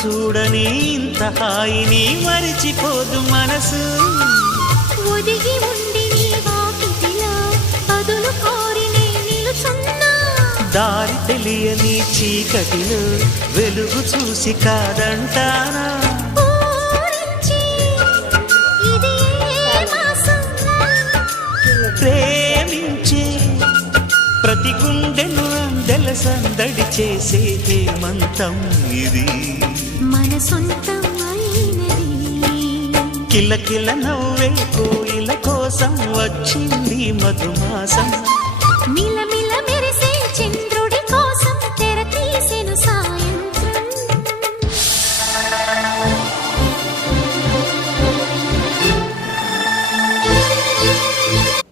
చూడని ఇంత హాయిని మరిచిపోదు మనసు. ఒదిగి ఉండి నీ వాకిటిలో బదులు కోరి నే నిలుచున్నా. దారి తెలియని చీకటిలో వెలుగు చూసి కాదంటానా. ప్రేమించే ప్రతి గుండెను అందెల సందడి చేసే హేమంతం ఇది. మన సొంతం అయినది. కిలకిల నవ్వే కోయిల కోసం వచ్చింది మధుమాసం. మిల మిల